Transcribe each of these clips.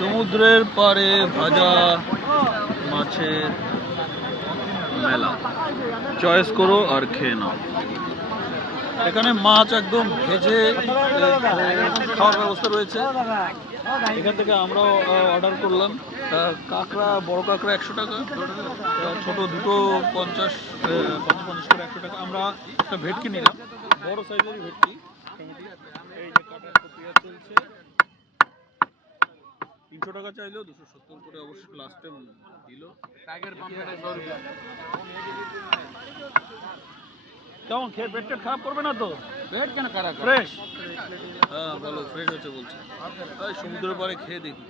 সমুদ্রের পাড়ে ভাজা মাছের মেলা। চয়েস করো আর খেয়ে নাও। এখানে মাছ একদম ভেজে খাওয়ার ব্যবস্থা রয়েছে। এখান থেকে আমরাও অর্ডার করলাম। কাঁকড়া, বড় কাঁকড়া একশো টাকা ছোট দুটো পঞ্চাশ পঞ্চাশ পঞ্চাশ করে একশো টাকা। আমরা একটা ভেটকি নিলাম, বড় সাইজেরই ভেটকি। এই যে চলছে। তিনশো টাকা চাইলেও দুশো সত্তর করে অবশ্য লাস্টে দিল। কেমন খেয়ে পেট টেট খারাপ করবে না তো? পেট কেন খারাপ ফ্রেশ হ্যাঁ ভালো ফ্রেশ হচ্ছে বলছে। তাই সমুদ্রের পরে খেয়ে দেখি।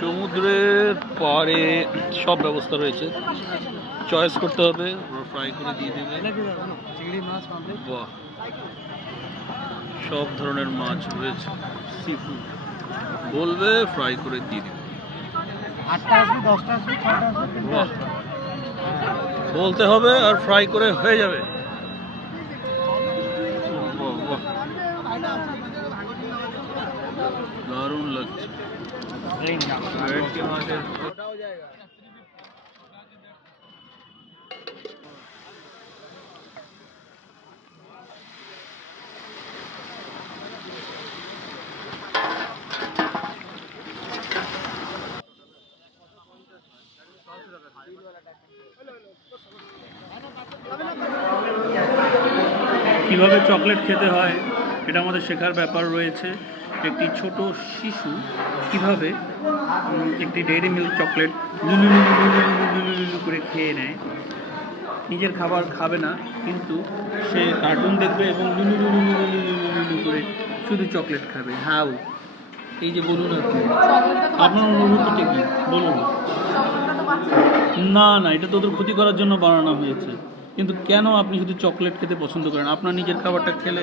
সমুদ্রের পাড়ে সব ব্যবস্থা রয়েছে। চয়েস করতে হবে ফ্রাই করে দিয়ে দেবে। বাহ। সব ধরনের মাছ রয়েছে। সি ফুড বলবে ফ্রাই করে দিয়ে দিবে। বলতে হবে আর ফ্রাই করে হয়ে যাবে বাহ, বাহ। দারুণ লাগছে। কীভাবে চকলেট খেতে হয় এটা আমাদের শেখার ব্যাপার রয়েছে। একটি ছোট শিশু কীভাবে একটি ডেইরি মিল্ক চকলেট করে খেয়ে নেয়। নিজের খাবার খাবে না, কিন্তু সে কার্টুন দেখবে এবং করে শুধু চকলেট খাবে। হাউ! এই যে বলুন আপনি। আপনার অনুভূতিটা কি? বলুন। না না, এটা তো ওদের ক্ষতি করার জন্য বানানো হয়েছে। কিন্তু কেন আপনি শুধু চকলেট খেতে পছন্দ করেন? আপনার নিজের খাবারটা খেলে